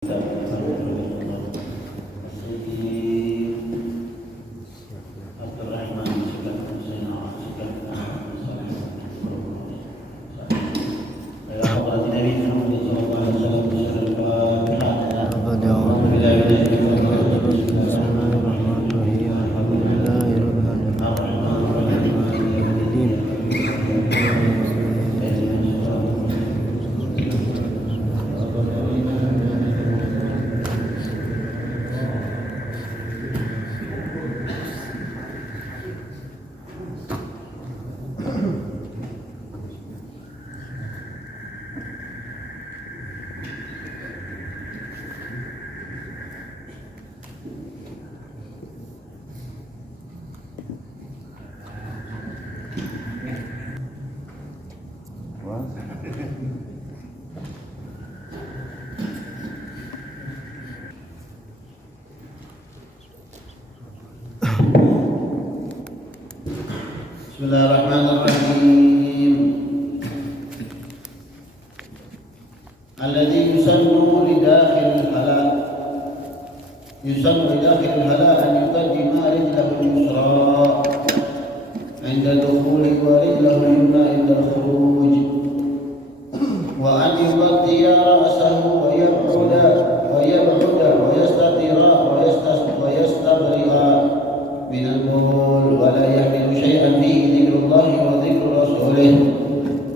Bismillahirrahmanirrahim. Alladzi yusannu lidakhil halal. Yusannu lidakhil halal an yuqaddima rijlahu al-yusra 'inda dukhuli wa rijlahu al-yumna 'inda al-khuruj. Wa an yuqaddiya ra'sahu wa yab'uda wa yastatira wa yastabri'a min al-bawl wa la yahmilu shay'an fihi dzikrullahi wa dzikru rasulih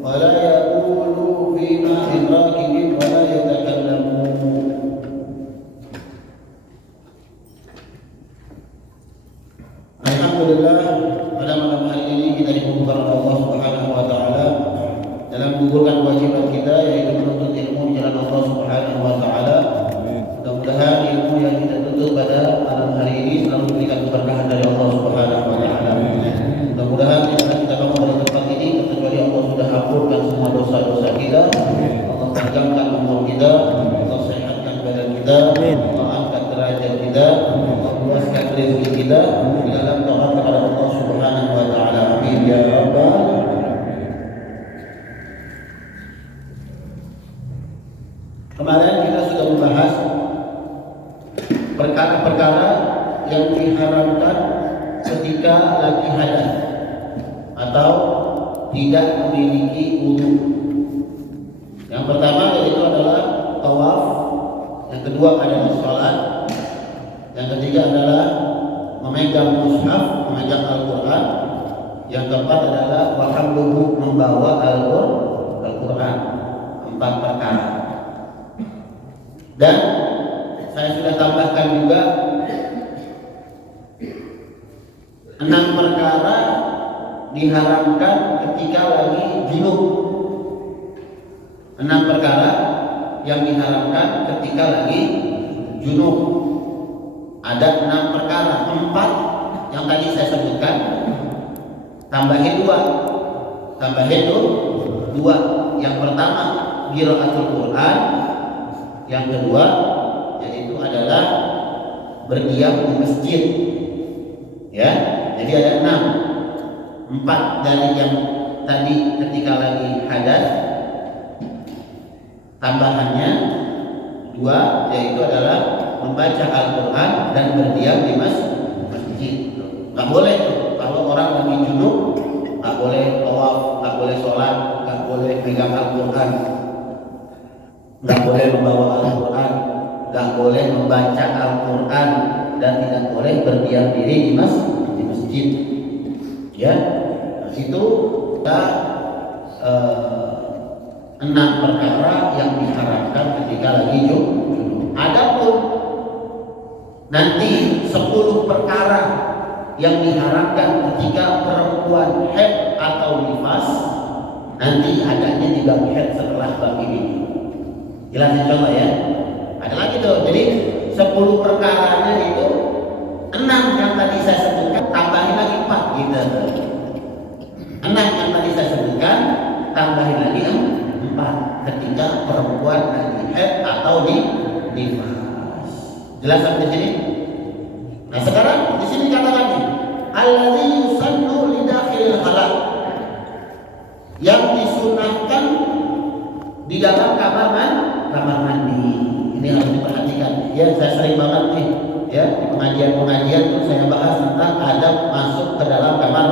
wa la yaqulu fi ma'in rakibin wa la yatakallamu. Alhamdulillah, pada malam hari ini kita dikumpulkan oleh Allah Subhanahu wa taala dalam menggugurkan kewajiban kita, yaitu menuntut ilmu di jalan Allah Subhanahu wa taala. Mudah-mudahan ilmu yang kita tuntut pada malam hari ini selalu memberikan keberkahan dari Allah Subhanahu wa taala. Mudah-mudahan kita bangun pada tempat ini kecuali Allah sudah hapuskan semua dosa-dosa kita. Allah panjangkan umur kita, Allah sehatkan badan kita, Allah angkat derajat kita, Allah luaskan rezeki kita di dalam taat kepada Allah Subhanahu wa taala. Amin ya rabbal. Kemarin kita sudah membahas perkara-perkara yang diharamkan ketika lagi hadas atau tidak memiliki wudu. Yang pertama yaitu adalah tawaf, yang kedua adalah salat, yang ketiga adalah memegang mushaf, memegang Al-Qur'an, yang keempat adalah wahamluhu, membawa Al-Qur'an. 4 perkara. Dan saya sudah tambahkan juga 6 perkara diharamkan ketika lagi junub. 6 perkara yang diharamkan ketika lagi junub. Ada 6 perkara, 4 yang tadi saya sebutkan, tambahin 2. Yang pertama qiraatul Quran, yang kedua yaitu adalah berdiam di masjid. Ya, jadi ada 6. 4 dari yang tadi ketika lagi hadas, tambahannya 2 yaitu adalah membaca Al-Quran dan berdiam di masjid. Nggak boleh tuh, kalau orang lagi junub nggak boleh tawaf, nggak boleh sholat, nggak boleh pegang Al-Quran, nggak boleh membawa Al-Quran, nggak boleh membaca Al-Quran, dan tidak boleh berdiam diri di masjid. Ya, itu kita 6 perkara yang diharamkan ketika lagi junub. Adapun nanti 10 perkara yang diharamkan ketika perempuan haid atau nifas, nanti adanya di bab haid setelah bab ini. Jelasin coba ya. Ada lagi tuh. Jadi 10 perkaranya itu 6 yang tadi saya sebutkan, tambahin lagi 4 gitu. 6 yang tadi saya sebutkan, tambahin lagi 4 ketika perempuan lagi haid atau di nifas. Jelas sampai sini? Nah, sekarang di sini kata lagi, alladzi yusannu lidakhil halal, yang disunahkan di dalam kamar mandi. ini harus diperhatikan. Ya, saya sering banget nih, ya, di pengajian-pengajian tuh saya bahas tentang adab masuk ke dalam kamar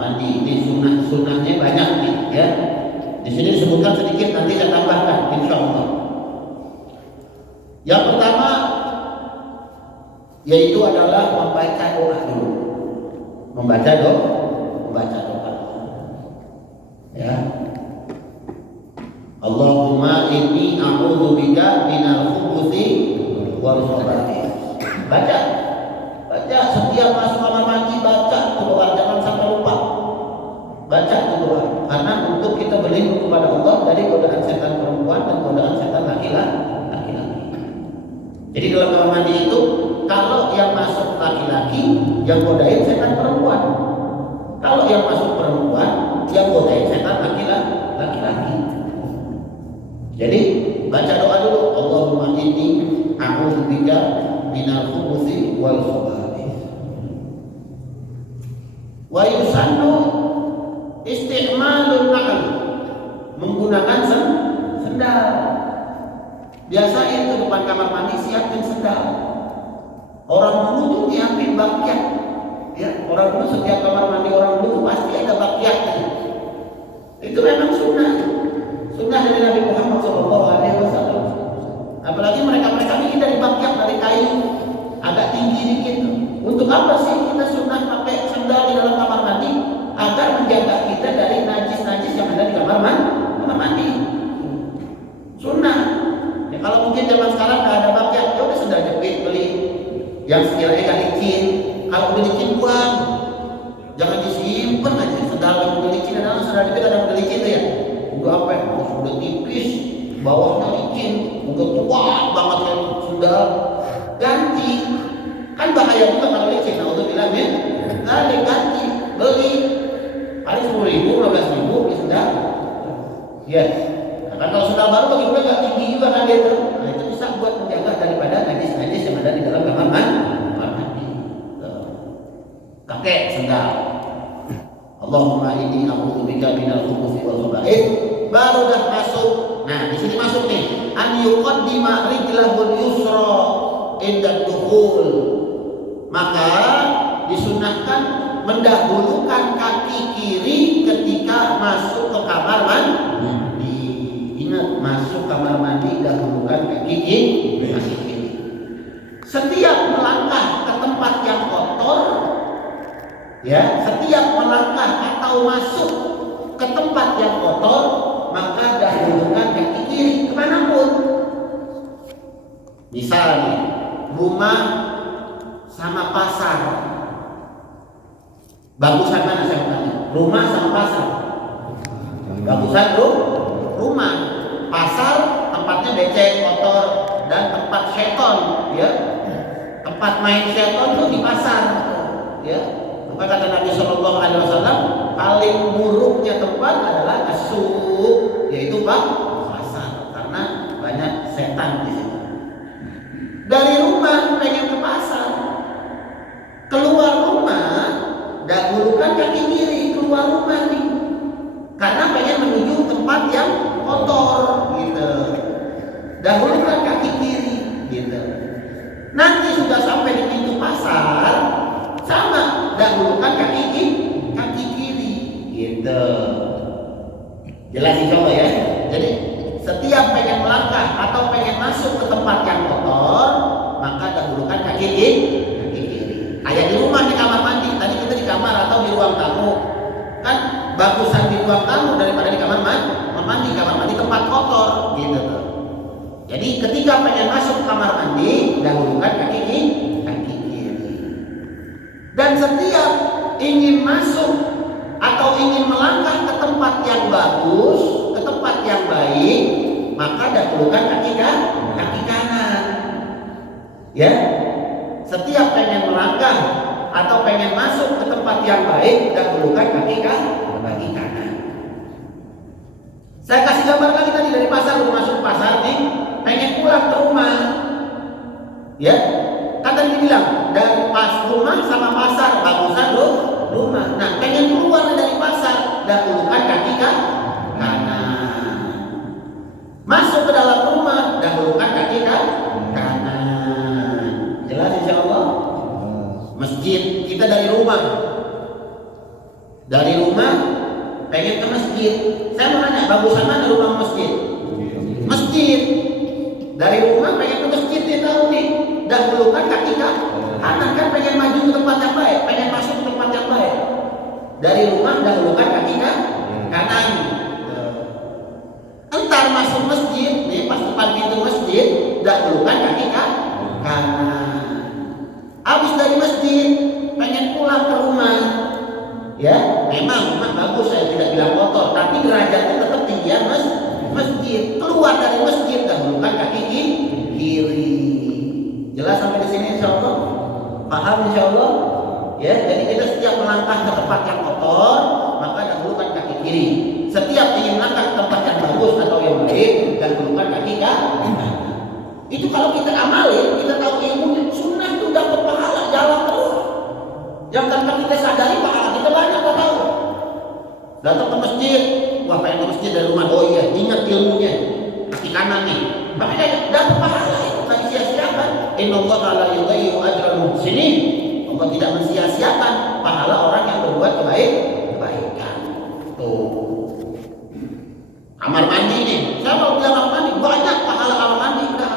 mandi. Ini sunnahnya banyak nih, ya. Di sini disebutkan sedikit, nanti saya tambahkan, insya Allah. Yang pertama yaitu adalah membaca doa dulu. Membaca doa. Ya. Allahumma inni a'udzubika minal khubuthi wal khaba'ith. Baca setiap masuk kamar mandi, baca doa, jangan sampai lupa. Baca doa, karena untuk kita berlindung kepada Allah dari godaan setan perempuan dan godaan setan laki-laki. Jadi dalam kamar mandi itu, kalau yang masuk laki-laki, yang godain setan perempuan. Kalau yang masuk perempuan, yang godain setan laki-laki. Jadi baca doa dulu. Allahumma inni a'udzubika minal khubuthi wal khaba'ith. Wa yusannu isti'malun na'al, menggunakan sendal. Biasa itu depan kamar mandi siapin sendal. Orang dulu tuh nyiapin bakyat. Ya, orang dulu setiap kamar mandi orang dulu tuh pasti ada bakyatnya. Itu memang sunnah dari Nabi Muhammad SAW. Apalagi mereka bikin dari bakyat, dari kayu agak tinggi dikit. Untuk apa sih kita sunnah pakai sendal di dalam kamar mandi? Agar menjaga kita dari najis-najis yang ada di kamar mandi. Sunnah. Ya, kalau mungkin zaman sekarang nggak ada bakyat, ya udah sendal jepit beli yang sekiranya nggak licin. Kalau udah licin buang, jangan disimpan aja. Sendal yang udah licin adalah sendal jepit ada yang udah licin tuh ya. Udah apa? Udah tipis, bawahnya licin, udah tua banget kan sendal. Ganti. Kan bahaya juga kalau licin. Nah untuk bilang ya, ganti, beli. Paling 10.000, 15.000 di sendal. Ya. Nah, kalau sendal baru bagaimana nggak tinggi juga kan dia tuh. Nah itu bisa buat menjaga daripada najis-najis yang ada di dalam kamar mandi. Pakai sendal. Allahumma inni a'udzubika minal khubuthi wal khaba'ith. Baru dah masuk. Nah di sini masuk nih. An yuqaddima rijlahul yusra inda dukhul. Maka disunahkan mendahulukan kaki kiri ketika masuk ke kamar mandi. Ingat, masuk kamar mandi dahulukan kaki kiri. Setiap melangkah ke tempat yang kotor, ya, setiap melangkah atau masuk ke tempat yang kotor, maka dahulukan kaki kiri kemanapun. Misalnya rumah sama pasar, bagusan mana saya tanya? Rumah sama pasar? Bagusan rumah. Pasar tempatnya becek, kotor, dan tempat seton, ya. Tempat main seton tuh di pasar, ya. Maka kata Nabi Shallallahu Alaihi Wasallam, paling buruknya tempat adalah as-suq, yaitu pasar, karena banyak setan di situ. Dari rumah pengen ke pasar, keluar rumah dahulukan kaki kiri keluar rumah nih, karena pengen menuju tempat yang kotor, gitu. Dahulukan kaki kiri, gitu. Nanti sudah sampai di pintu pasar, sama, dahulukan kaki kiri, gitu. Jelas coba ya. Jadi setiap pengen melangkah atau pengen masuk ke tempat yang kotor, maka dahulukan kaki kiri. Kayak di rumah, di kamar mandi. Tadi kita di kamar atau di ruang tamu, kan bagusan di ruang tamu daripada di kamar mandi. Kamar mandi tempat kotor, gitu tuh. Jadi ketika pengen masuk kamar mandi, dahulukan kaki kiri. Dan setiap ingin masuk atau ingin melangkah ke tempat yang bagus, ke tempat yang baik, maka dahulukan kaki kanan. Ya, setiap pengen melangkah atau pengen masuk ke tempat yang baik, dahulukan kaki kanan. Saya kasih gambar lagi tadi dari pasar, udah masuk pasar nih, pengen pulang ke rumah, ya. Kan tadi dibilang dari pas rumah sama pasar bagusan rumah. Nah, pengen keluar dari pasar, dahulukan kaki kanan. Masuk ke dalam rumah, dahulukan kaki kanan. Dari rumah pengen ke masjid. Saya mau nanya, bagusan mana rumah masjid? Masjid. Dari rumah pengen ke masjid, dia tahu nih. Dahulukan kaki kanan, kan pengen maju ke tempat yang baik, pengen masuk ke tempat yang baik. Dari rumah dahulukan kaki kanan. Entar masuk masjid, nih pas depan pintu masjid, dahulukan kaki kanan. Habis dari masjid, pengen pulang ke rumah. Ya, memang bagus, saya tidak bilang kotor, tapi derajatnya tetap tinggian masjid. Keluar dari masjid dahulukan kaki kiri. Jelas sampai di sini insyaallah? Paham insyaallah? Ya, jadi kita setiap melangkah ke tempat yang kotor, maka dahulukan kaki kiri. Setiap ingin melangkah ke tempat yang bagus atau yang baik, dahulukan kaki kanan. Itu kalau kita amalin, kita tahu ilmu sunnah itu dapat pahala jalan terus. Yang tanpa kita sadari pahala kita banyak, kau tahu. Datang ke masjid, wah pengen ke masjid dari rumah, oh iya, ingat ilmunya, kaki kanan nih. Makanya dapat pahala itu, tak sia-siakan. Innallaha la yudhi'u ajral muhsinin. Allah tidak mensia-siakan pahala orang yang berbuat kebaikan. Tuh. Kamar mandi nih, saya mau bilang kamar mandi, banyak pahala kamar mandi. Udah.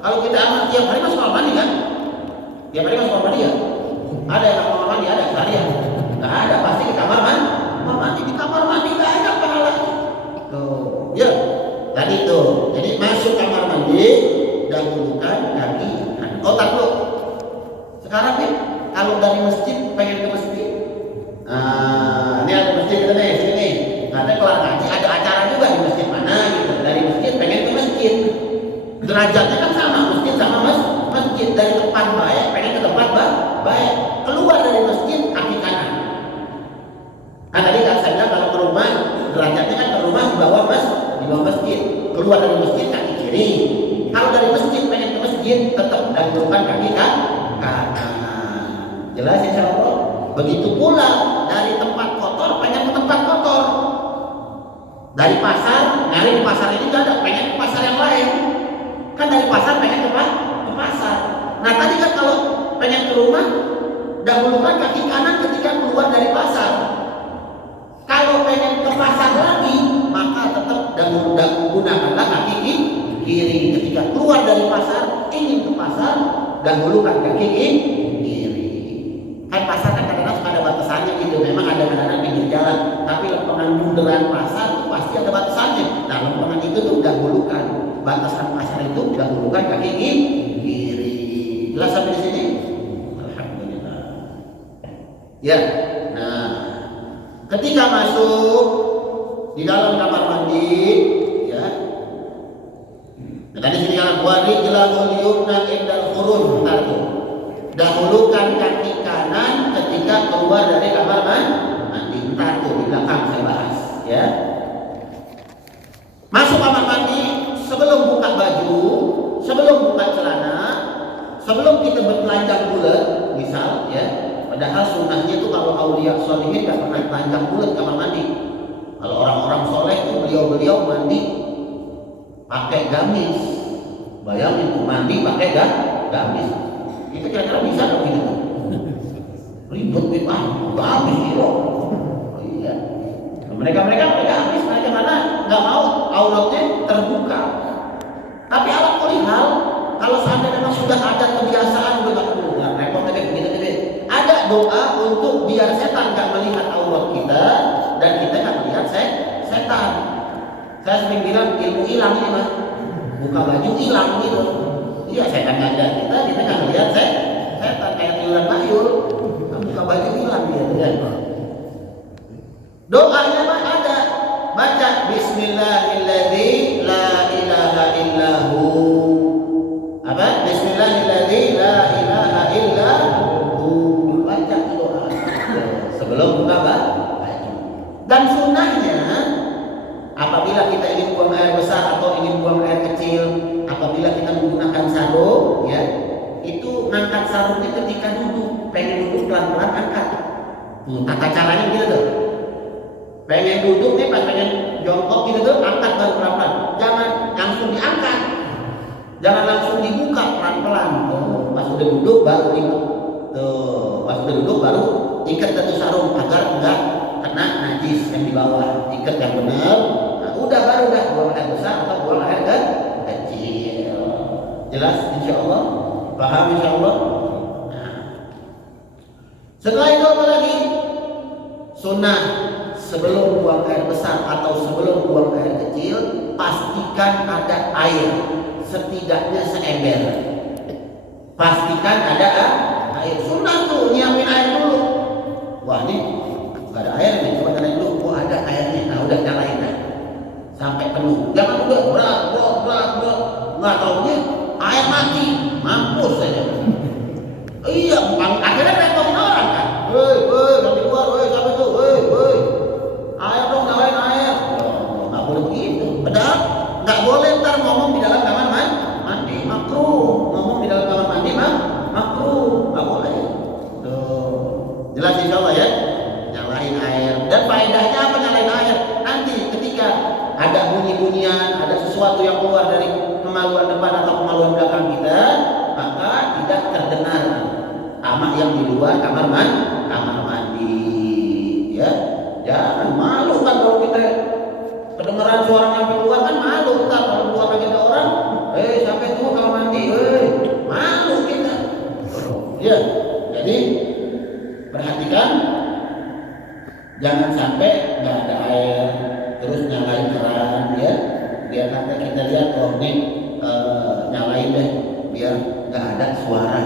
Kalau kita amal tiap hari masuk kamar mandi kan? Tiap hari masuk kamar mandi ya? Ada yang kamar mandi, ada sekalian. Nggak ada, pasti di kamar mandi. Di kamar mandi nggak ada pahala. Tuh, ya. Tadi tuh, jadi masuk kamar mandi, dahulukan kaki kanan. Oh tak tuh. Sekarang nih, kalau dari masjid pengen ke masjid, ini ada masjid kita nih, sini nih. Nanti kelar ngaji ada acara juga di masjid mana gitu. Dari masjid pengen ke masjid, derajatnya kan sama, masjid sama masjid. Dari tempat baik pengen ke tempat baik, keluar dari masjid kaki kanan. Nah tadi kan saya bilang kalau ke rumah derajatnya kan ke rumah di bawah masjid, keluar dari masjid kaki kiri. Kalau dari masjid pengen ke masjid tetap dahulukan kaki kanan. Jelas insyaallah. Begitu pula dari tempat kotor pengen ke tempat kotor. Dari pasar, nyari di pasar ini tidak ada, pengen ke pasar yang lain. Kan dari pasar pengen ke pasar. Nah tadi kan kalau pengen ke rumah, dahulukan kaki kanan ketika keluar dari pasar. Kalau pengen ke pasar lagi, maka tetap gunakanlah kaki kiri. Ketika keluar dari pasar, ingin ke pasar, dahulukan kaki kiri. Kan pasar kan kadang-kadang suka ada batasannya gitu. Memang ada kadang-kadang pinggir jalan, tapi lempengan bundaran pasar itu pasti ada batasannya. Nah lempengan itu tuh dahulukan, batasan pasar itu dahulukan kaki kiri. Jelas sampai di sini? Alhamdulillah. Ya. Nah, ketika masuk di dalam kamar mandi, ya. Nah, tadi sini kan warijlahul yumna indal khuruj, bentar tuh. Dahulukan kaki kanan ketika keluar dari kamar mandi. Bentar tuh di belakang saya bahas, ya. Masuk kamar mandi sebelum buka baju, sebelum buka celana, sebelum kita bertelanjang bulat, misal, ya. Padahal sunnahnya itu kalau aulia sholihin gak pernah telanjang bulat kamar mandi. Kalau orang-orang soleh itu beliau mandi pakai gamis. Bayangin tuh mandi pakai gamis. Itu kira-kira bisa dong gitu. Ribet nih Pak, gamis gitu. Oh iya. Mereka pakai gamis, mereka mana nggak mau auratnya terbuka. Tapi ala kulli hal, kalau seandainya memang sudah ada kebiasaan udah repot aja begitu. Ada doa untuk biar setan nggak melihat aurat kita dan kita nggak melihat setan. Saya sering bilang ilmu hilang ini mah, buka baju hilang gitu. Iya setan nggak ada kita nggak melihat setan kayak tiuran bayul, buka baju hilang gitu kan. Doanya mah ada, baca Bismillahilladzi la ilaha illahu. Apa? Bismillahilladzi la ilaha illahu. Baca doa sebelum buka baju. Dan sunnahnya apabila kita ingin buang air besar atau ingin buang air kecil, apabila kita menggunakan sarung, ya, itu ngangkat sarungnya ketika duduk. Pengen duduk pelan-pelan angkat. Tata caranya gitu tuh. Pengen duduk nih, pas pengen jongkok gitu tuh, angkat baru pelan-pelan. Jangan langsung diangkat. Jangan langsung dibuka pelan-pelan. Tuh, pas udah duduk baru ikat. Tuh, pas udah duduk baru ikat satu sarung agar enggak najis yang di bawah, ikat yang benar. Nah, udah baru dah buang air besar atau buang air kecil. Jelas insya Allah? Paham insya Allah? Nah. Setelah itu apa lagi? Sunnah sebelum buang air besar atau sebelum buang air kecil, pastikan ada air setidaknya seember. Pastikan ada air. Sunnah tuh nyiapin air dulu. Wah ini gak ada air nih, coba nyalain dulu. Wah ada airnya, nah udah nyalain dah sampai penuh. Jangan udah berat. Nggak taunya air mati, mampus saja. Iya, akhirnya repotin orang kan. Hei, nanti keluar, siapa itu? Hei, air dong, nyalain air. Nggak boleh begitu. Padahal nggak boleh ntar ngomong di dalam kamar mandi, makruh. Ngomong di dalam kamar mandi makruh, nggak boleh. Tuh, jelas insya Allah ya. Nyalain air. Dan faedahnya apa nyalain air? Nanti ketika ada bunyi-bunyian, ada sesuatu yang keluar dari kemaluan depan atau kemaluan belakang kita, maka tidak terdengar amak yang di luar kamar mandi. Ya, jangan malu kan kalau kita kedengaran suara yang keluar kan malu kan kalau keluar lagi ada orang, sampai tuh kamar mandi, malu kita. Ya, jadi perhatikan jangan sampai nggak ada air terus nyalain keran ya, biar nanti kita lihat nih nyalain deh biar nggak ada suara,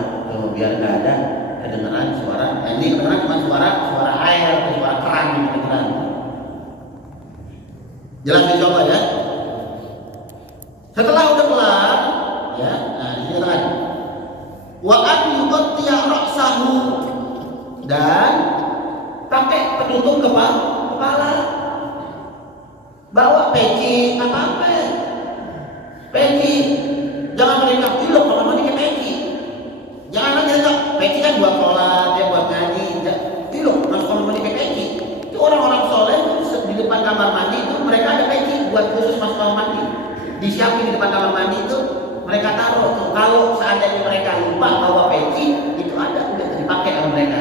biar nggak ada kedengaran suara. Ini kedengaran cuma suara air atau suara keran yang kedengaran. Jelas dicoba ya. Setelah udah kelar ya, nah ini kan wa an yughtiya ra'sahu, dan pakai penutup kepala. Bawa peci apa? Peci. Jangan mereka dulu kalau mau pakai peci. Jangan lagi enggak. Peci kan buat sholat, ya buat ngaji. Dulu mas kalau mau pakai peci. Itu orang-orang soleh di depan kamar mandi itu mereka ada peci buat khusus masuk kamar mandi. Disiapin di depan kamar mandi itu mereka taruh tuh. Kalau seandainya mereka lupa bawa peci, itu ada udah dipakai sama mereka.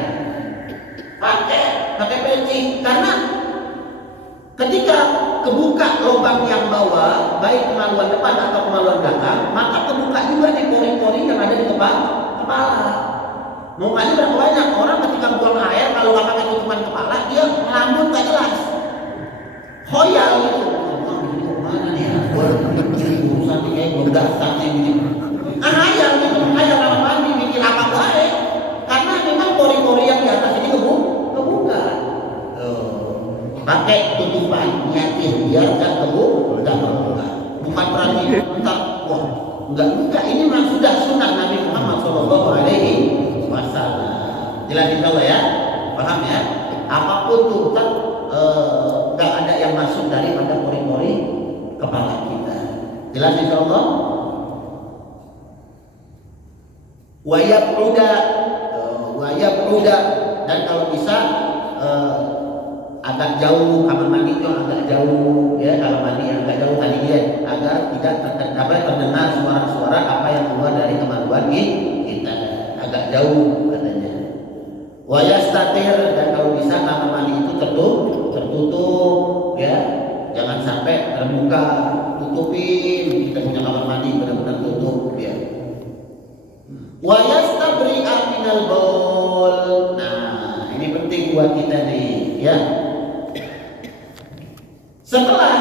Pakai peci, karena ketika kebuka lubang yang bawah, baik kemaluan depan atau kemaluan belakang, maka kebuka juga nih pori-pori yang ada di kepala. Mukanya berapa banyak orang ketika buang air kalau nggak pakai tutupan kepala, dia ngelamun nggak jelas, khoyal gitu. Mana nih? Urusan ini kayak belum datang nih. Hayal gitu, hayal kamar mandi mikir apa baik, karena memang pori-pori yang di atas ini kebuka. Pakai tutupan niatin biar nggak kebuka. Bukan berarti entar enggak, ini memang sudah sunnah Nabi Muhammad SAW. Jelas insya Allah ya, paham ya? Apapun tuh nggak ada yang masuk daripada pori-pori kepala kita. Jelas insya Allah. Wayab uda, dan kalau bisa agak jauh kamar mandi itu agak jauh ya, kamar mandi yang agak jauh tadi ya, agar tidak terdengar suara-suara apa yang keluar dari kemaluan kita, agak jauh katanya. Wayastatir, dan kalau bisa kamar mandi itu tertutup ya, jangan sampai terbuka, tutupin kita punya kamar mandi benar-benar tutup ya. Wayastabri'a minal baul. Nah ini penting buat kita nih ya. Setelah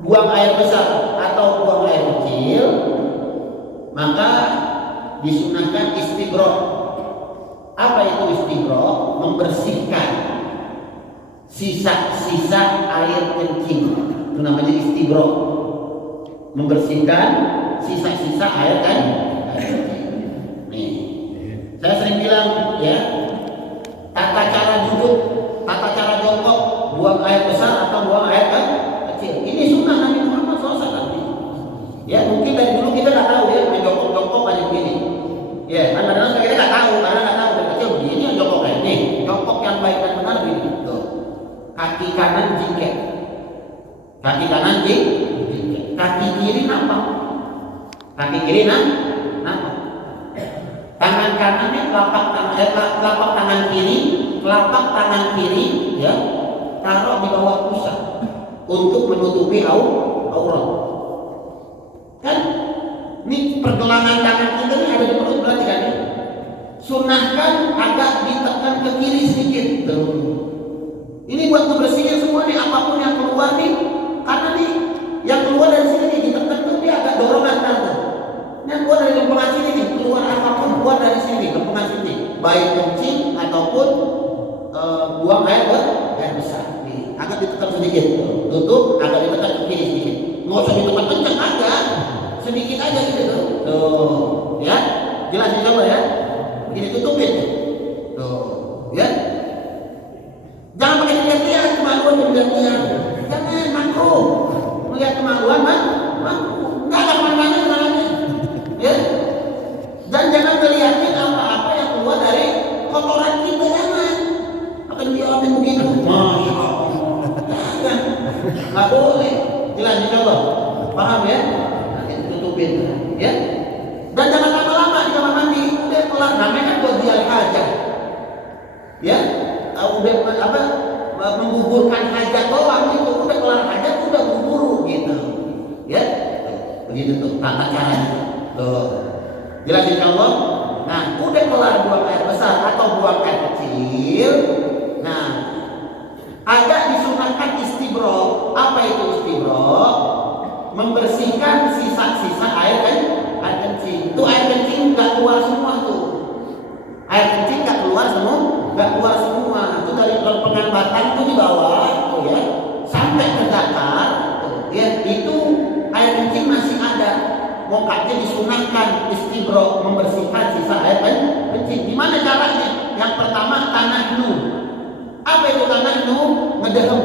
buang air besar atau buang air kecil, maka disunahkan istibro. Apa itu istibro? Membersihkan sisa-sisa air kencing. Itu namanya istibro. Membersihkan sisa-sisa air kencing. Nih, saya sering bilang ya, tata cara duduk, tata cara jongkok, buang air besar atau buang air kecil. Ini sunnah Nabi Muhammad SAW. Ya mungkin dari dulu kita nggak tahu ya, main jongkok aja begini. Ya, kadang-kadang kita nggak tahu karena nggak tahu dari kecil begini yang jongkok kayak ini. Jongkok yang baik dan benar begini. Tuh. Kaki kanan jingkek, kaki kanan jingkek, kaki kiri nampak, kaki kiri nampak. Tangan kanannya telapak tangan kiri ya taruh di bawah pusat untuk menutupi aurat. Kan ini pergelangan tangan kita ini ada di perut berarti kan? Sunahkan agak ditekan ke kiri sedikit. Tuh. Ini buat ngebersihin semua nih, apapun yang keluar nih, karena nih yang keluar dari sini nih ditekan tuh dia agak dorongan kan tuh. Yang keluar dari lempengan sini nih, keluar apapun keluar dari sini, lempengan sini, baik kencing ataupun buang air besar. Nih, agak ditekan sedikit. Tutup, agak ditekan ke kiri sedikit. Nggak usah ditekan kencang, agak sedikit aja gitu tuh. Tuh, ya, jelas coba ya. Ini tutupin. Tuh, ya. Jangan pakai lihat-lihat kemaluan lihat-lihat. Jangan makro. Melihat kemaluan makro. Enggak ada kemana-mana kemaluannya. Ya. Dan jangan melihatin apa-apa yang keluar dari kotoran kita, jangan. Akan dilihatin begitu. Masya Allah. Jangan. Nggak boleh. Jelas coba. Paham ya? Nanti tutupin. Ya. Dan jangan lama-lama di kamar mandi. Udah kelar. Namanya kan buat dial hajat. Ya. Udah apa menggugurkan hajat doang itu, udah kelar hajat udah buru gitu ya, begitu tuh tata caranya tuh, jelas insyaallah. Nah udah kelar buang air besar atau buang air kecil, nah agak disunahkan istibro. Apa itu istibro? Membersihkan sisa-sisa air kencing. Tuh air kencing nggak keluar semua tuh, air kencing nggak keluar semua, itu dari lempengan batang itu di bawah tuh ya, sampai ke datar tuh, ya itu air kencing masih ada. Mokatnya disunahkan istibro, membersihkan sisa air kencing. Gimana caranya? Yang pertama tanahnu. Apa itu tanahnu? Ngedehem.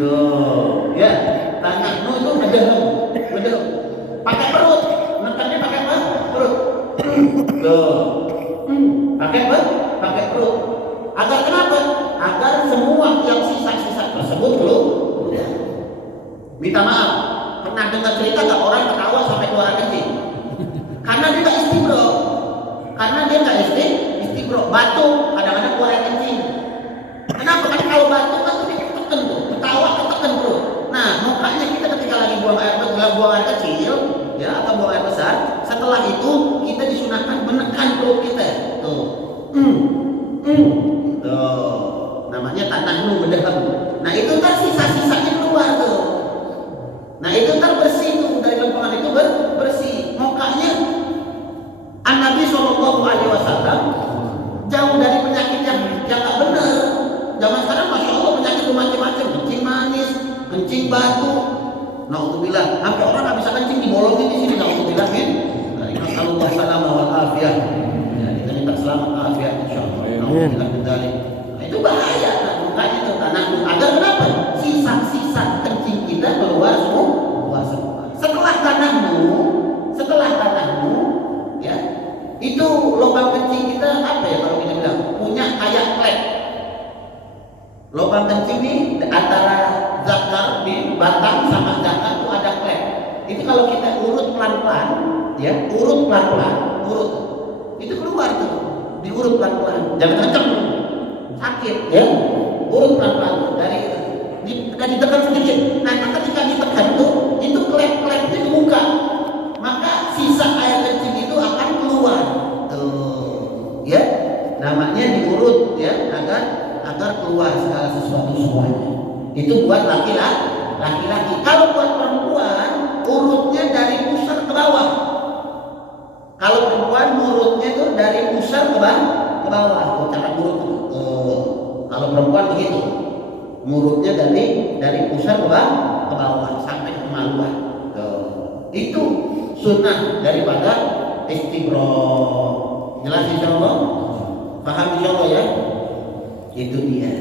Tuh ya, tanahnu itu ngedehem. Pakai perut, nekannya pakai perut. Tuh. Pakai perut. Agar kenapa? Agar semua yang sisa-sisa tersebut belum. Minta maaf, pernah dengar cerita gak orang ketawa sampai keluar kencing? Karena dia nggak istibro. Batuk, kadang-kadang keluar kencing. Kenapa? Karena kalau batuk kan dia ketekan tuh, ketawa ketekan perut. Nah, makanya kita ketika lagi buang air kecil, ya atau buang air besar, setelah itu kita disunahkan menekan perut kita. Tuh. Tuh. Namanya tanahnu mendehem. Nah, itu kan sisa-sisanya keluar tuh. Nah, itu kan bersih tuh, dari lempengan itu bersih. Makanya Nabi Shallallahu Alaihi Wasallam jauh dari penyakit yang tak benar. Zaman sekarang masya Allah penyakit macam-macam, kencing manis, kencing batu. Naudzubillah, sampai orang nggak bisa kencing dibolongin di sini. Naudzubillah min. Nasallallahu salam wal afiyah. Ya, kita minta selamat afiat insyaallah. Naudzubillah min dzalik. Nah, itu bahaya. Nah, makanya itu tanah ada kenapa? Sisa-sisa kencing kita keluar semua. Setelah tanahmu, ya, itu lubang kencing kita apa ya kalau kita bilang punya kayak klep. Lubang kencing ini antara zakar di batang sama zakar itu ada klep. Itu kalau kita urut pelan-pelan, ya, urut itu keluar tuh, diurut pelan-pelan, jangan kenceng, sakit, ya, urut pelan-pelan dari ditekan sedikit. Nah, ketika ditekan tuh, itu klep-klepnya kebuka, maka sisa air kencing itu akan keluar, tuh, ya, namanya diurut, ya, agar keluar segala sesuatu semuanya. Itu buat laki-laki. Kalau buat perempuan, urutnya dari pusar ke bawah. Kalau perempuan urutnya itu dari pusar ke bawah, tuh cara urut tuh. Kalau perempuan begitu, urutnya dari pusar ke bawah sampai ke kemaluan. Itu sunnah daripada istibro. Jelas insyaallah? Paham insyaallah ya? Itu dia.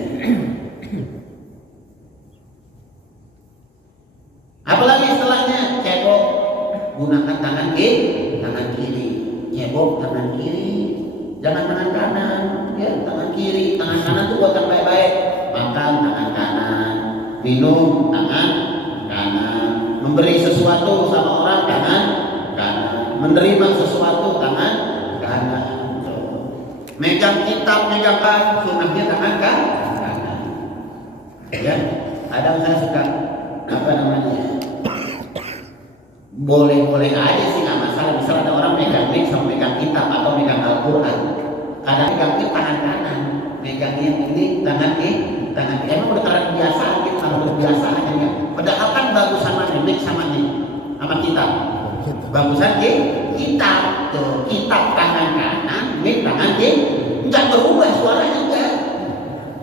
Apalagi setelahnya cebok, gunakan tangan kiri. Cebok tangan kiri, jangan tangan kanan, ya, tangan kiri. Tangan kanan itu buatan baik-baik. Makan tangan kanan, minum tangan kanan, memberi sesuatu sama orang tangan kanan, menerima sesuatu tangan kanan. Megang kitab, megang kan, sunnahnya tangan kan? Ya, kadang saya suka apa namanya? Boleh-boleh aja sih, nggak masalah. Misal ada orang megang mic sama megang kitab atau megang Al-Quran, kadang megang mic tangan kanan, megangnya ini tangan tangan kiri. Emang udah karena kebiasaan gitu, kalau udah kebiasaan aja ya. Padahal kan bagusan mana mic sama kitab. Bagusan kitab tuh, kitab tangan kanan, mic tangan kiri. Nggak berubah suaranya,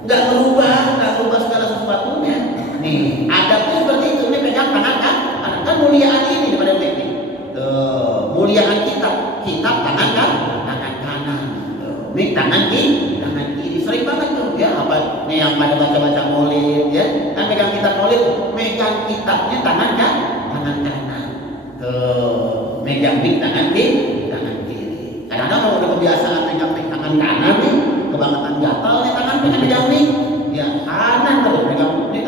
nggak berubah segala sesuatunya. Nih, adabnya seperti itu. Ini pegang tangan kan muliaan ini daripada mic. Muliaan kitab tangan kanan, mic tangan kiri. Sering banget tuh ya, apa nih yang pada baca maulid ya, kan megang kitab maulid, megang kitabnya tangan kanan. Megang mic tangan kiri. Kadang-kadang kalau udah kebiasaan megang mic tangan kanan nih, kebangetan gatal nih tangan megang mic, ya kanan terus megang mic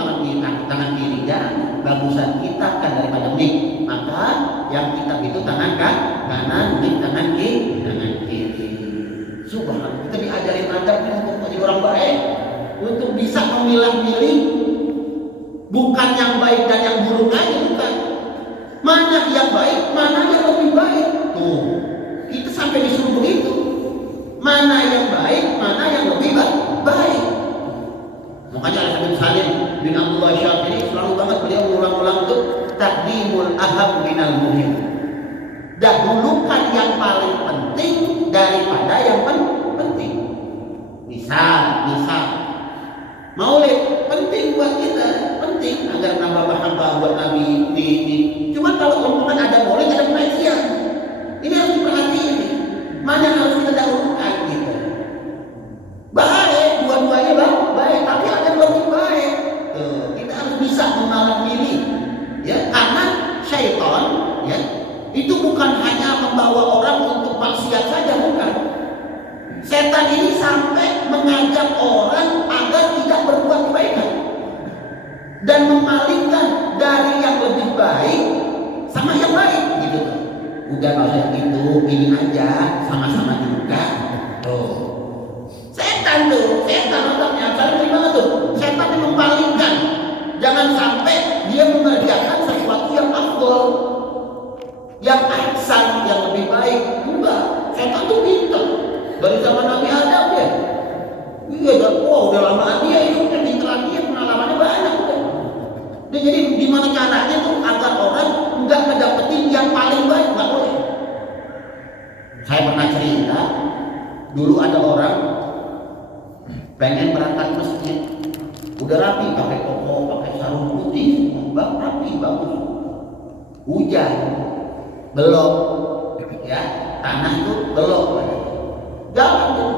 tangan kiri ya. Bagusan kitab kan daripada mic, maka yang kitab itu tangan kanan, mic tangan kiri. Subhanallah, kita diajarin adabnya untuk menjadi orang baik, untuk bisa memilah-milih bukan yang baik dan yang buruk aja, bukan. Mana yang baik, mana yang lebih baik. Tuh, kita sampai disuruh begitu. Mana yang baik, mana yang lebih baik. Makanya Habib Salim bin Abdullah Syafiri selalu banget beliau mengulang-ulang itu taqdimul aham minal muhim. Dahulukan yang paling penting daripada yang penting. Misal maulid penting buat kita, penting agar nambah mahabbah buat Nabi ini. Cuma kalau ngomongin ada maulid, ada pengajian, ini harus diperhatiin. Mana yang harus kita dahulukan gitu. Baik, dua-duanya baik, tapi ada yang lebih baik. Kita harus bisa memilah-milih, ya, karena syaitan, ya, itu bukan hanya membawa orang untuk maksiat saja, bukan. Setan ini sampai mengajak orang agar tidak berbuat kebaikan dan memalingkan dari yang lebih baik sama yang baik, gitu. Udah nggak usah itu, ini aja, sama-sama juga. Tuh, setan otaknya, kalian banget tuh. Setan yang memalingkan, jangan sampai dia mengerjakan sesuatu yang afdol, yang ahsan, yang lebih baik. Enggak, setan tuh pintar. Dari zaman Nabi Adam ya. Iya, udah lama dia hidupnya, pinteran dia, pengalamannya banyak udah. Dia jadi gimana caranya tuh agar orang enggak ngedapetin yang paling baik, enggak boleh. Saya pernah cerita, dulu ada orang pengen berangkat masjid, udah rapi, pakai koko, pakai sarung putih, rapi, bagus. Hujan, belok, ya, tanah itu belok. Jalan tuh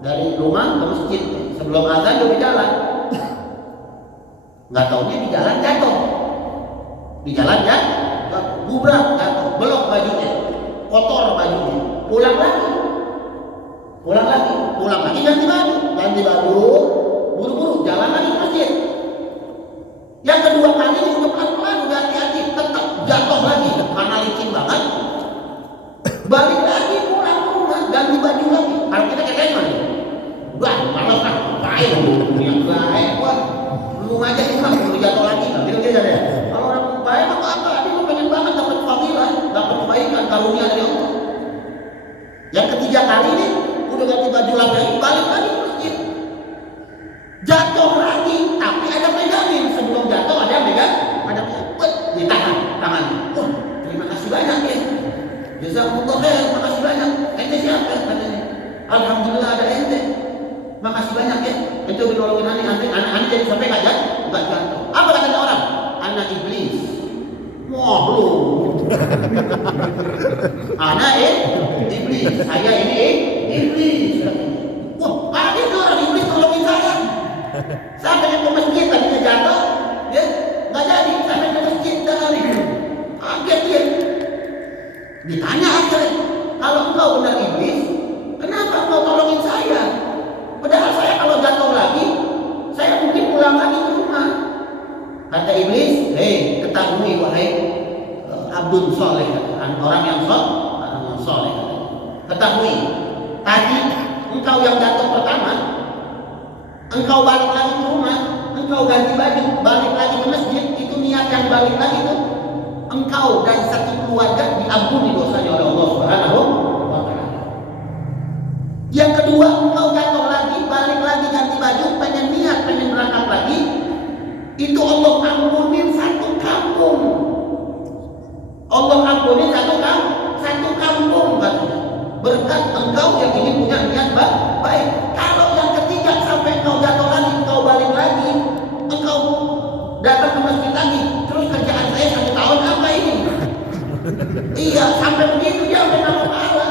dari rumah ke masjid, sebelum azan udah jalan. Nggak taunya di jalan jatuh, gubrak jatuh, belok bajunya, kotor bajunya, pulang lagi ganti baju, buru-buru jalan lagi ke masjid. Yang kedua kali juga pelan-pelan, udah hati-hati, tetap jatuh lagi karena licin banget. Balik lagi pulang ke rumah, ganti baju lagi. Kalau kita kayak gimana? Malas kan, baik, yang baik, belum aja sih mah, udah jatuh lagi, gitu ya. Kalau orang baik apa? Dia pengen banget dapat fadilah, dapat kebaikan, karunia dari Allah. Yang ketiga kali nih, udah ganti baju lagi, balik lagi ke masjid. Jatuh lagi, tapi ada megangin. Sebelum jatuh ada megang, ditahan tangannya. Terima kasih banyak ya. Jazakumullah khair, makasih banyak. Ente siapa? Katanya. Alhamdulillah ada ente. Makasih banyak ya. Ente udah nolongin anak jadi sampai enggak jatuh. Apa kata orang? Anak iblis. Wah, belum. Anak iblis. Saya ini iblis. Wah, ada orang iblis nolongin saya. Saya pengen ke masjid tadinya jatuh, ya nggak jadi. Saya pengen ke masjid dari kaget dia. Ditanya akhirnya, kalau engkau benar iblis, kenapa engkau tolongin saya? Padahal saya kalau jatuh lagi, saya mungkin pulang lagi ke rumah. Kata iblis, hei, ketahui wahai Abdul Soleh, orang yang soleh, ketahui, tadi engkau yang jatuh pertama, engkau balik lagi ke rumah, engkau ganti baju, balik lagi ke masjid, itu niat yang balik lagi itu, engkau dan satu keluarga diampuni dosanya oleh Allah Subhanahu wa Ta'ala. Yang kedua, engkau jatuh lagi, balik lagi ganti baju, pengen niat, pengen berangkat lagi, itu Allah ampunin satu kampung. Allah ampunin satu kampung katanya. Berkat engkau yang ingin punya niat baik. Kalau yang ketiga sampai engkau jatuh lagi, engkau balik lagi, engkau datang ke masjid lagi, terus kerjaan saya 1 tahun apa ini? Iya, sampai begitu dia udah nggak pahala.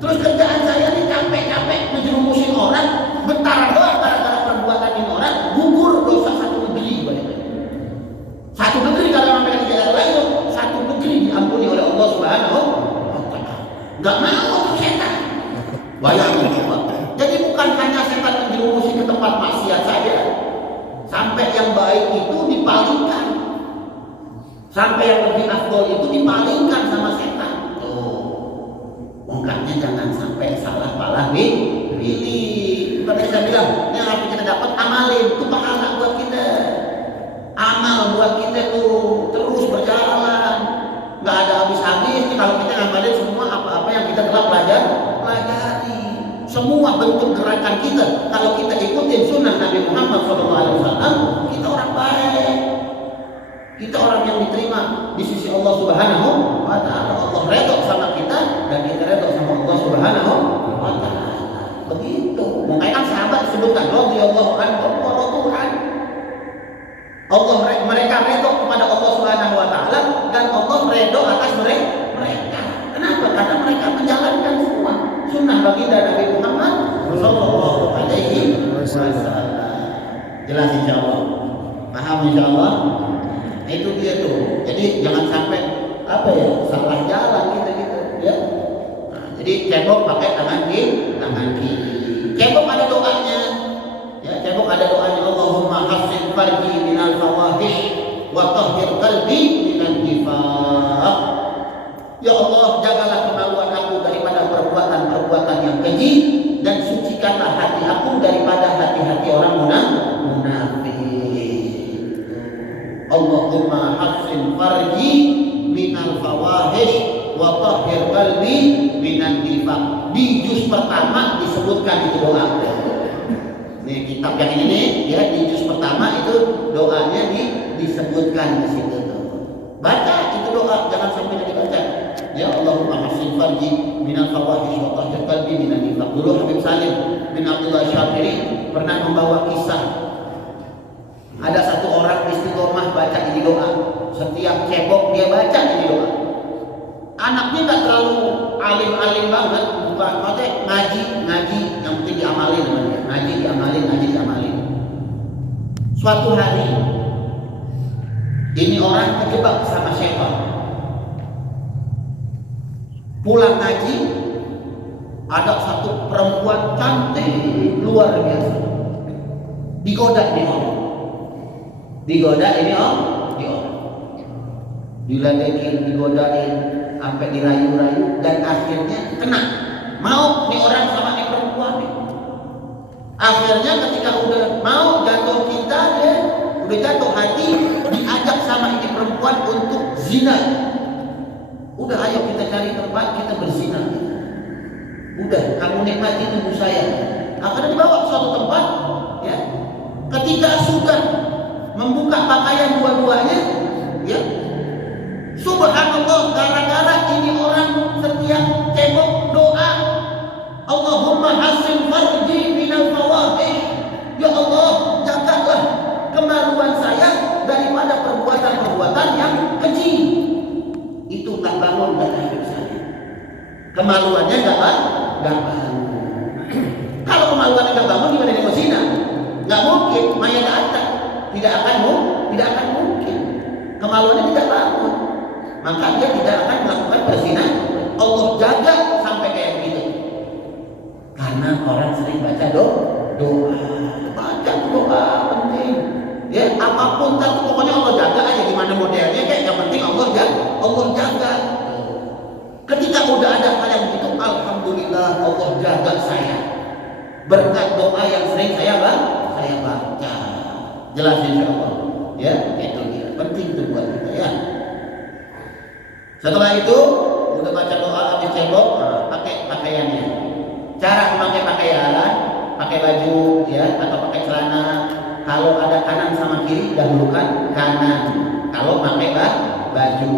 Terus kerjaan saya ini capek-capek menjerumusin orang, bentar doang gara-gara perbuatan ini orang, gugur dosa 1 negeri. 1 negeri kalau sampai ke jalan lain, 1 negeri diampuni oleh Allah Subhanahu wa Ta'ala. Nggak mau tuh setan. Bayangin coba. Jadi bukan hanya setan menjerumuskan ke tempat maksiat saja, sampai yang baik itu dipalingkan, sampai yang lebih afdol itu dipalingkan sama setan. Makanya jangan sampai salah palah pilih. Seperti saya bilang, yang harus kita dapat amalin itu pahala buat kita. Amal buat kita tuh terus berjalan, nggak ada habis-habis. Kalau kita ngamalin semua apa-apa yang kita telah pelajari, semua bentuk gerakan kita, kalau kita ikutin sunnah Nabi Muhammad SAW, kita orang baik, kita orang yang diterima di sisi Allah Subhanahu wa Ta'ala. Allah redha sama kita dan kita redha sama Allah Subhanahu wa Ta'ala. Begitu. Makanya kan sahabat disebutkan radhiyallahu anhu wa radu'an. Mereka redha kepada Allah Subhanahu wa Ta'ala dan Allah redha atas mereka. Kenapa? Karena mereka menjalankan semua sunnah baginda Nabi Muhammad sallallahu alaihi wasallam. Jelas insyaallah. Paham insyaallah? Itu dia tuh. Jadi jangan sampai salah jalan kita gitu ya. Nah, jadi cebok pakai tangan kiri. Cebok ada doanya. Ya, cebok ada doanya, Allahumma hassin farji minal fawahish wa tahhir qalbi minan nifaq. Ya Allah, jagalah kemaluan aku daripada perbuatan-perbuatan yang keji dan sucikanlah hati aku daripada hati-hati orang munafik. Allahumma hassin farji minal fawahish wa tahhir qalbi minan nifaq. Di juz pertama disebutkan itu doa. Nih kitab yang ini nih, ya, di juz pertama itu doanya disebutkan di situ tuh. Baca itu doa, jangan sampai dibaca. Ya Allahumma hassin farji minal fawahish wa tahhir qalbi minan nifaq. Dulu Habib Salim bin Abdullah Syafiri pernah membawa kisah. Ada satu orang istiqomah baca ini doa. Setiap cebok dia baca ini doa. Anaknya nggak terlalu alim-alim banget, bukan maksudnya ngaji, yang penting diamalin namanya. Ngaji diamalin. Suatu hari ini orang terjebak sama setan. Pulang ngaji, ada satu perempuan cantik luar biasa. Digoda ini orang. Diledekin, digodain, sampai dirayu-rayu dan akhirnya kena. Mau nih orang sama nih perempuan nih. Akhirnya ketika udah mau jatuh cinta, dia udah jatuh hati, diajak sama ini perempuan untuk zina. Udah, ayo kita cari tempat kita berzina. Udah, kamu nikmati tubuh saya. Akhirnya dibawa ke suatu tempat, ya. Ketika sudah membuka pakaian dua-duanya, ya, subhanallah, gara-gara ini orang setiap cebok doa, Allahumma hassin farji minal fawahish. Ya Allah, jagalah kemaluan saya daripada perbuatan-perbuatan yang keji. Itu nggak bangun dari saya. Kemaluannya nggak bangun. Kalau kemaluannya nggak bangun, gimana dia mau zina? Nggak mungkin, maya ada. Tidak akan mungkin. Kemaluannya tidak bangun, maka dia tidak akan melakukan berzina. Allah jaga sampai kayak begitu. Karena orang sering baca doa. Baca doa penting. Ya, apapun pokoknya Allah jaga aja, gimana modelnya kayak yang penting Allah jaga. Ketika udah ada hal yang begitu, alhamdulillah Allah jaga saya. berkat doa yang sering saya baca. Jelas insyaallah. Ya, itu dia. Penting itu buat kita ya. Setelah itu udah baca doa habis cebok, pakai pakaiannya. Cara memakai pakaian, pakai baju ya atau pakai celana. Kalau ada kanan sama kiri dahulukan kanan. Kalau pakai baju.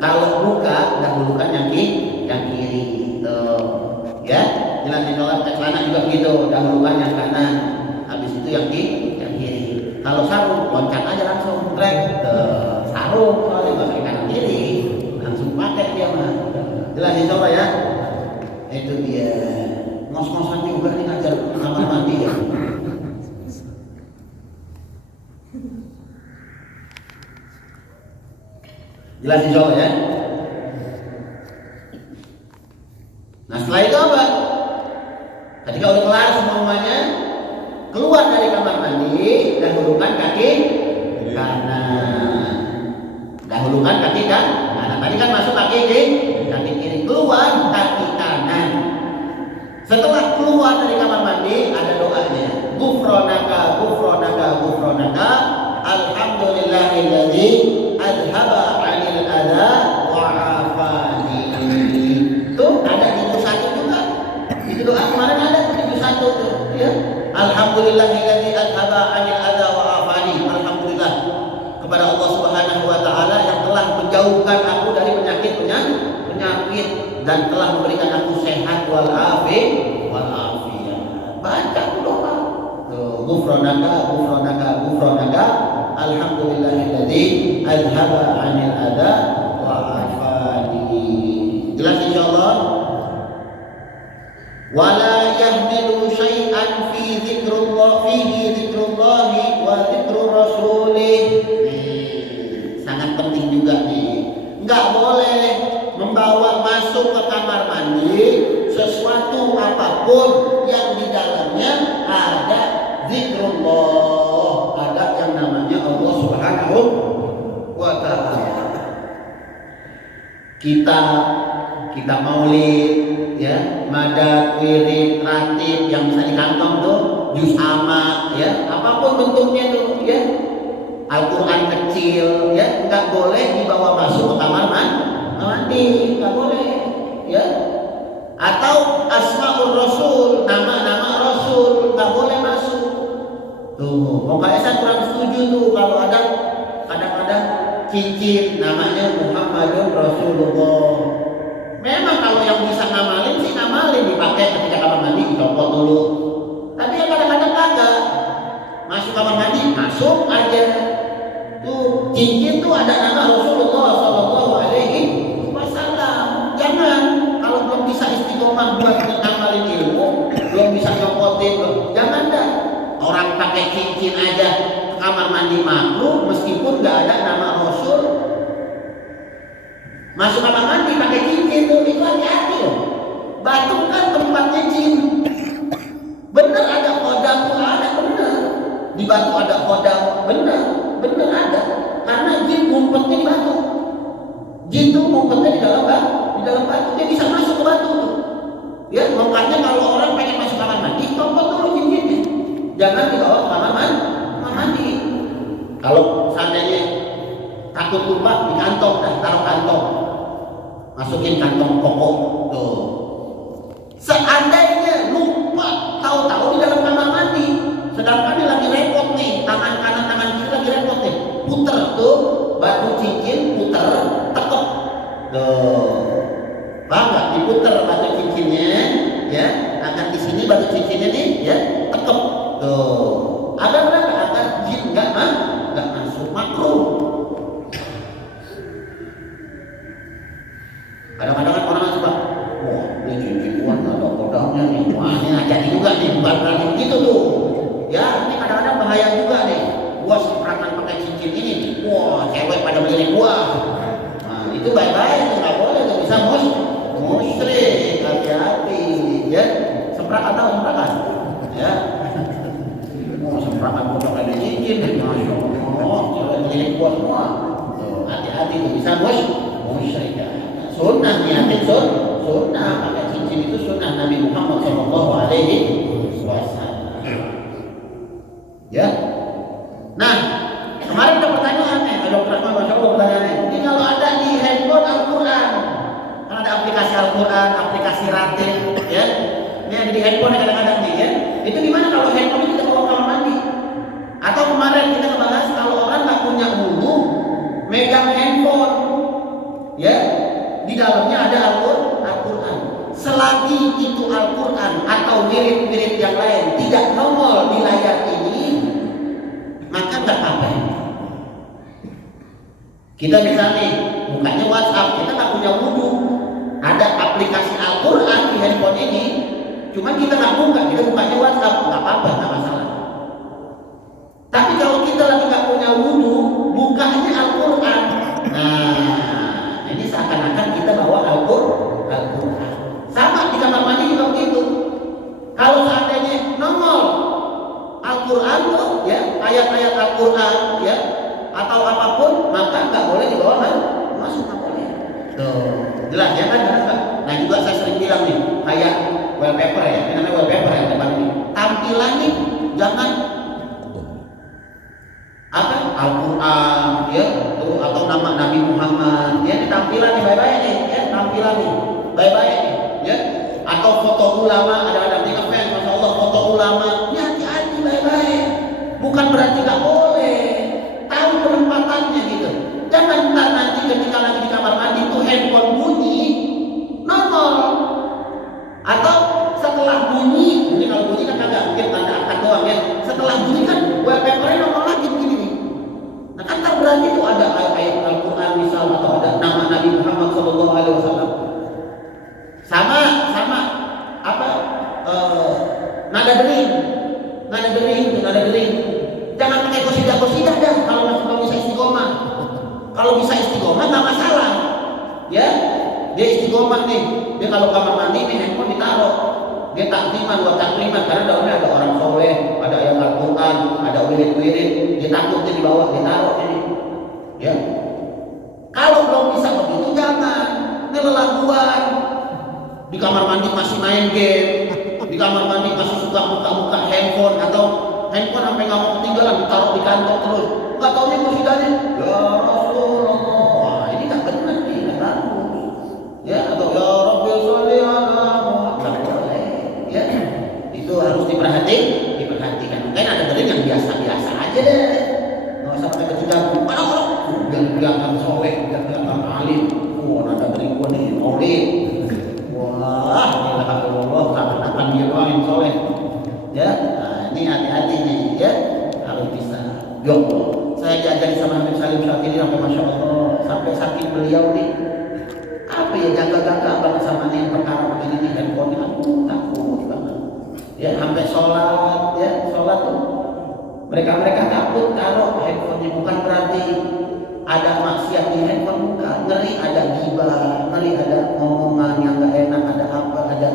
Kalau buka dahulukan yang kiri. Tuh. Ya, jelas di dalam celana juga gitu, dahulukan yang kanan. Habis itu yang kiri. Kalau sarung loncat aja langsung trek ke sarung soalnya nggak pakai kanan kiri. Langsung pakai dia mah. Jelas dicoba ya. Itu dia. Ngos-ngosan juga nih ngajar kamar mandi ya. Jelas dicoba ya. Nah setelah itu apa? Ketika udah kelar semuanya, keluar dari kamar mandi, dahulukan kaki kanan. Dahulukan kaki kanan. Tadi kan masuk kaki kiri. Keluar kaki kanan. Setelah keluar dari kamar mandi ada doanya. Ghufranaka, ghufranaka, ghufranaka. Alhamdulillahilladzi adhaba 'anil adza wa 'afani. Tuh ada di juz 1 juga. Itu doa kemarin ada di juz 1 tuh, ya. Alhamdulillahilladzi adhaba 'anil adza wa 'afani. Alhamdulillah kepada Allah Subhanahu wa taala yang telah menjauhkan aku dari penyakit dan telah memberikan aku sehat wal afiyah. Baca doa. Ghufranaka, ghufranaka, ghufranaka. Alhamdulillahilladzi adhaba 'anil adza wa 'afani. Jelas insyaallah. Wala yahmilu syai'an fi dzikrullah fihi dzikrullah wa dzikru rasulih. Sangat penting juga nih. Enggak boleh membawa masuk ke kamar mandi sesuatu apapun yang di dalamnya ada zikrullah, ada yang namanya Allah Subhanahu wa taala. Kita maulid ya, madad, wirid, ratib yang bisa di kantong tuh, juz amma ya, apapun bentuknya tuh ya. Al-Qur'an kecil ya, enggak boleh dibawa masuk ke kamar mandi, enggak boleh ya. Atau asmaul rasul, nama-nama rasul enggak boleh masuk. Tuh, pokoknya saya kurang setuju tuh kalau ada kadang-kadang cincin namanya Muhammadun Rasulullah. Memang kalau yang bisa ngamalin sih ngamalin, dipakai ketika kamar mandi dicopot dulu. Tapi yang kadang-kadang kagak. Masuk kamar mandi, masuk aja. Tuh, cincin tuh ada nama Rasulullah sallallahu alaihi wasallam. Jangan kalau belum bisa istiqomah buat ngamalin ilmu, belum bisa nyopotin, jangan dah. Orang pakai cincin aja ke kamar mandi makruh meskipun enggak ada nama Rasul. Masuk kamar mandi pakai cincin tuh, itu hati-hati loh. Batu kan tempatnya jin. Bener ada kodam tuh, ada bener. Di batu ada kodam, bener ada. Karena jin ngumpetnya di batu. Jin tuh ngumpetnya di dalam batu, dia bisa masuk ke batu tuh. Ya, makanya kalau orang pengen masuk kamar mandi, copot dulu cincinnya. Jangan dibawa ke kamar mandi. Kalau seandainya takut lupa di kantong, taruh kantong. Masukin kantong pokok tuh. Seandainya lupa, tahu-tahu di dalam kamar mandi, sedangkan dia lagi repot nih, tangan kanan tangan kiri lagi repot nih, puter tuh batu cincin, puter, tekep, tuh, paham nggak? Diputer batu cincinnya, ya, agar di sini batu cincinnya nih, ya, tekep, tuh, agar berapa? Agar jin nggak masuk, makruh. Kadang-kadang kan orang suka, wah ini cincin gua nggak ada kodamnya nih, wah ini nggak jadi juga nih, bukan berarti begitu tuh. Ya ini kadang-kadang bahaya juga nih. Gua sempratan pakai cincin ini nih, wah cewek pada beli gua. Nah itu bye-bye, itu nggak boleh, itu bisa musyrik, hati-hati, ya. Sempratan atau sempratan, ya. Oh sempratan gua pakai cincin nih, masya Allah, cewek beli gua semua. Tuh, hati-hati, itu bisa musyrik. Sunnah niatin sunnah pakai cincin itu sunnah Nabi Muhammad sallallahu alaihi Al-Quran, aplikasi rating, ya. Ini ada di handphone kadang-kadang nih, ya. Itu gimana kalau handphone kita bawa kamar mandi? Atau kemarin kita ngebahas kalau orang nggak punya wudu, megang handphone, ya, di dalamnya ada Al-Quran. Selagi itu Al-Quran atau wirid-wirid yang lain tidak nongol di layar ini, maka nggak apa-apa. Kita misalnya bukanya WhatsApp, kita nggak punya wudu, ada aplikasi Al-Quran di handphone ini, cuman kita nggak buka, kita bukanya WhatsApp, nggak apa-apa, nggak masalah. Tapi kalau kita lagi nggak punya wudu, bukanya Al-Quran, nah ini seakan-akan kita bawa Al-Quran. Sama di kamar mandi juga begitu. Kalau seandainya nongol Al-Quran tuh, ya, ayat-ayat Al-Quran, ya, atau apapun, maka nggak boleh dibawa masuk, nggak boleh. Tuh, jelas ya kan? Nah juga saya sering bilang nih, kayak wallpaper ya, ini namanya wallpaper ya depan ini. Tampilannya jangan apa Al-Quran, ya, tuh, atau nama Nabi Muhammad, ya, tampilan nih baik-baik nih, ya, tampilan nih baik-baik nih, ya, atau foto ulama, ada di ngefans, masya Allah foto ulama, ya hati-hati baik-baik. Bukan berarti nggak boleh, tahu penempatannya gitu. Jangan ntar nanti ketika lagi di kamar mandi tuh handphone bunyi, nongol, atau setelah bunyi, ini kalau bunyi kan kagak mungkin tanda akan doang ya. Setelah bunyi kan wallpapernya nongol lagi begini nih. Nah kan tak berarti itu ada ayat Al-Quran misal atau ada nama Nabi Muhammad SAW. Sama apa nada dering. Jangan pakai kosidah dah kalau bisa istiqomah. Kalau bisa istiqomah nggak masalah, ya. Dia istiqomah nih, dia kalau kamar mandi nih handphone ditaruh, dia takliman karena dalamnya ada orang soleh, ada ayat Al-Quran, ada wirid, dia takut dia dibawa, dia taruh ini, ya. Kalau belum bisa begitu jangan, ini lelaguan. Di kamar mandi masih main game, di kamar mandi masih suka buka handphone, atau handphone sampai nggak mau ketinggalan ditaruh di kantong terus, nggak taunya musidahnya ya Rasulullah. Wah ini nggak benar nih, nggak bagus, ya. Atau ya Rabbi sholli ala Muhammad, ya. Itu harus diperhatikan. Mungkin ada dari yang biasa aja deh, nggak usah pakai ketiga biar kelihatan soleh, biar kelihatan alim. Ada dari gua nih maulid. Wah, alhamdulillah, akan dia doang soleh, ya. Nah, ini hati-hati nih, ya, harus bisa. Ya Allah, saya diajari sama Habib Salim Syakiri sampai masya Allah, sampai sakit beliau nih. Apa ya jaga-jaga banget sama nih perkara begini nih handphone, aku takut banget. Ya sampai sholat tuh mereka takut taruh handphonenya, bukan berarti ada maksiat di handphone, bukan. Ngeri ada ghibah, ngeri ada ngomongan yang gak enak, ada apa, ada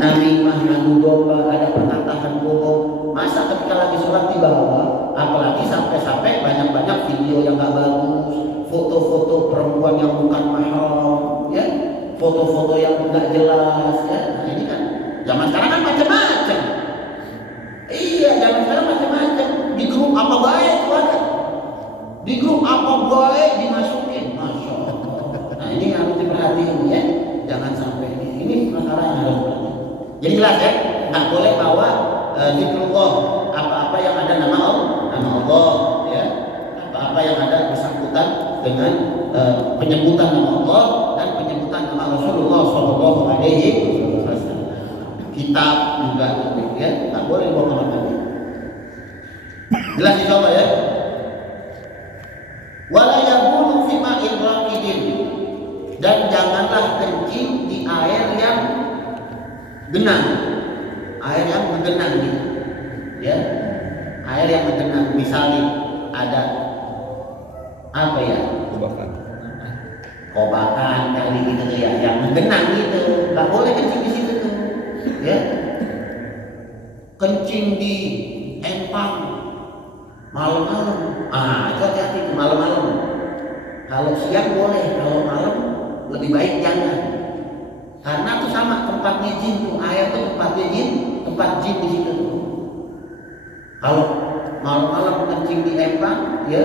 namimah, ngadu domba, ada perkataan bohong. Masa ketika lagi sholat di bawah, apalagi sampai banyak video yang gak bagus, foto-foto perempuan yang bukan mahram, ya, foto-foto yang gak jelas, ya. Nah ini kan zaman sekarang kan macam-macam. Iya, zaman sekarang macam-macam. Di grup apa baik itu ada. Di grup apa baik dimasukin, masya Allah. Nah ini harus diperhatiin, ya. Jangan sampai ini masalah yang harus diperhatiin. Jadi jelas ya, nggak boleh bawa zikrullah, apa-apa yang ada nama Allah, ya. Apa-apa yang ada bersangkutan dengan penyebutan nama Allah dan penyebutan nama Rasulullah Shallallahu Alaihi Wasallam. Kitab juga, ya, nggak boleh bawa kamar mandi. Jelas insya Allah ya. Wala yabulu fi ma'il raqidin, dan janganlah kencing di air yang genang, air yang menggenang gitu, ya, air yang menggenang. Misalnya ada apa ya, kobakan kali gitu ya, yang menggenang gitu, nggak boleh kencing di situ tuh, ya. Kencing di empang malam-malam, itu hati-hati malam-malam. Kalau siang boleh, kalau malam lebih baik jangan. Karena tuh sama tempatnya jin tuh, air tuh tempatnya jin, tempat jin di situ. Kalau malam-malam kencing di empang, ya,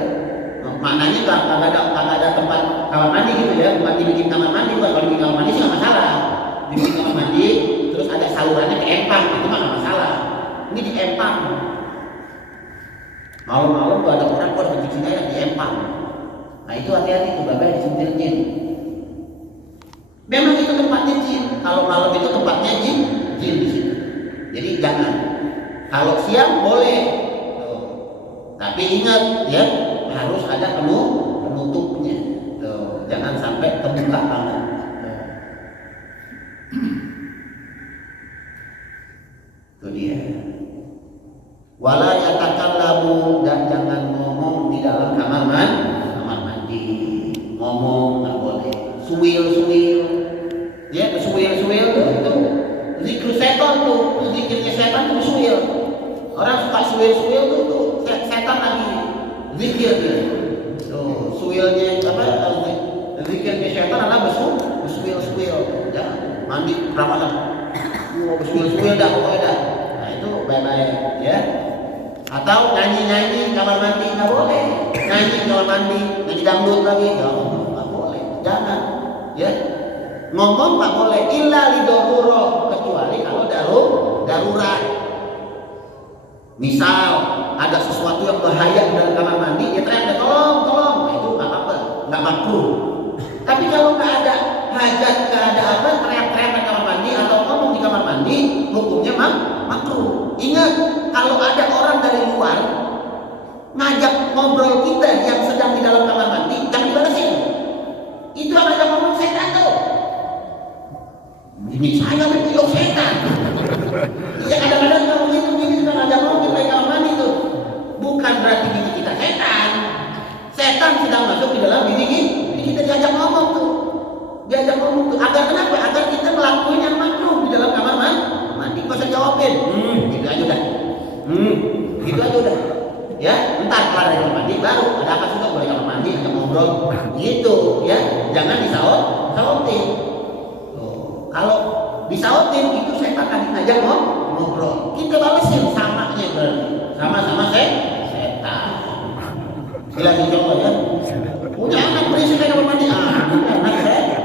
maknanya nggak ada tempat kamar mandi gitu ya, tempat dibikin kamar mandi. Kalau bikin kamar mandi sih nggak masalah. salurannya ke empang, itu mah nggak masalah. Ini di empang. Malam-malam tuh ada orang kok mencuci air di empang. Nah itu hati-hati tuh bapak disuntil jin. Memang itu tempatnya jin. Kalau malam itu tempatnya jin di situ. Jadi jangan. Kalau siang boleh. Tuh. Tapi ingat ya harus ada penutupnya. Tuh. Jangan sampai terbuka banget. Itu dia. Wala yatakallamu, dan jangan ngomong di dalam kamar mandi. Ngomong nggak boleh. Suwil. Ya, suwil itu zikir setan tuh. Zikirnya setan tuh suwil. Orang suka suwil tuh setan lagi zikir dia. Tuh, suwilnya apa? Zikirnya setan adalah bersuwil. Ya, mandi ramalan. Bersuwil dah pokoknya dah. Nah, itu baik-baik ya. Atau nyanyi kamar mandi nggak boleh. Nyanyi kamar mandi, nyanyi dangdut lagi nggak boleh. Jangan ya. Ngomong nggak boleh illa lidoruro, kecuali kalau darurat. Misal ada sesuatu yang bahaya di dalam kamar mandi, ya teriak tolong. Nah, itu nggak apa, nggak makruh. Tapi kalau nggak ada hajat, nggak ada apa, teriak-teriak di kamar mandi atau ngomong di kamar mandi, hukumnya makruh. Ingat, kalau ada orang dari luar ngajak ngobrol kita yang sedang di dalam kamar mandi, jangan dibatasin. Itu yang ngajak ngomong setan tuh. Ini saya berpilih setan. Ya kadang-kadang kamu itu begini sudah ngajak ngomong di kamar mandi tuh. Bukan berarti diri kita setan. Setan sedang masuk di dalam diri kita diajak ngomong tuh. Agar kenapa? Agar kita melakukan yang makruh di dalam kamar mandi. Kau usah jawabin. Gitu aja udah. Gitu aja udah. Ya, entar keluar dari kamar mandi baru ada apa juga boleh kamar mandi ajak ngobrol. Gitu ya. Jangan disautin. Kalau disautin itu setan tadi ngajak ngobrol. Kita balesin samanya berarti. Sama-sama setan. Bila dicoba ya. Punya anak berisik kamar mandi. Anak setan.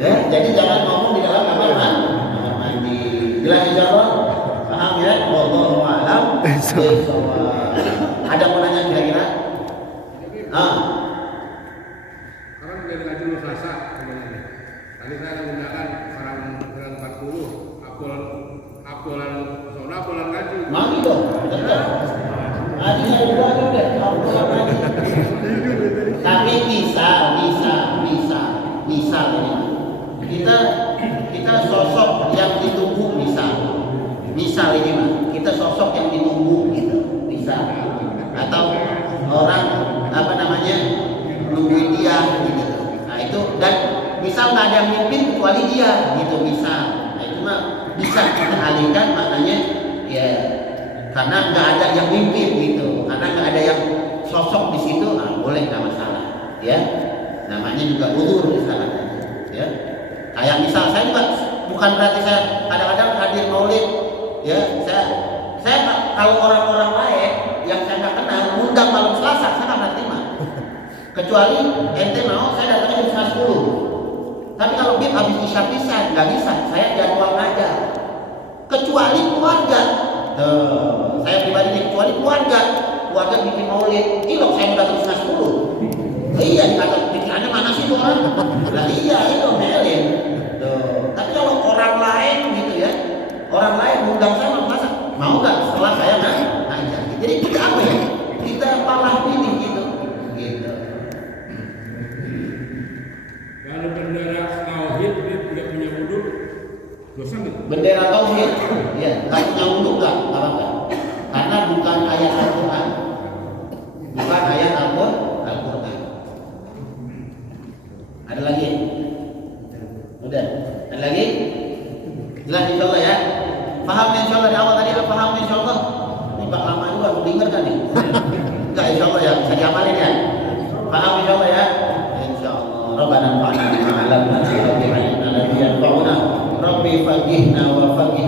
Ya, jadi jangan ngomong di dalam kamar mandi. Jelas insyaallah? Paham ya? Wallahu a'lam. Ada mau nanya kira-kira? Orang dari ngaji Selasa sebenarnya. Tadi saya menggunakan orang 40 apulan zona apulan ngaji. Mari dong. Adinya dua aja udah. Apulan ngaji. Tapi misal ini kita sosok yang ditunggu misal ini mah kita sosok yang ditunggu gitu misal atau orang apa namanya nungguin dia gitu. Nah itu dan misal nggak ada yang mimpin kecuali dia gitu misal. Nah itu mah bisa kita alihkan maknanya ya karena nggak ada yang mimpin gitu karena nggak ada yang sosok di situ boleh nggak masalah ya namanya juga uzur istilahnya ya kayak misal saya juga bukan berarti saya kadang-kadang hadir maulid ya saya kalau orang-orang lain yang saya nggak kenal undang malam Selasa saya nggak pernah terima kecuali ente mau saya datangnya jam 10 tapi kalau bib habis isya bisa nggak bisa saya jadwal aja kecuali keluarga saya pribadi kecuali keluarga bikin maulid ilok saya udah terus 10 iya dikata pikirannya mana sih tuh orang nah iya itu melin tapi kalau orang lain gitu ya orang lain undang saya mau nggak setelah saya ngajar jadi kita apa ya kita malah pilih gitu Kalau bendera tauhid dia tidak punya wudu dosa gitu. Bendera tauhid ya nggak punya wudu nggak apa-apa karena bukan ayat Al-Quran ada lagi udah ada lagi jelas insyaallah ya paham insyaallah di awal tadi paham insyaallah ini bak lama juga aku denger kan nih enggak insyaallah ya bisa diamalin ya paham insyaallah ya insyaallah rabbana fa'alna bima 'allamna wa 'allimna alladhi yanfa'una rabbi faqihna wa faqih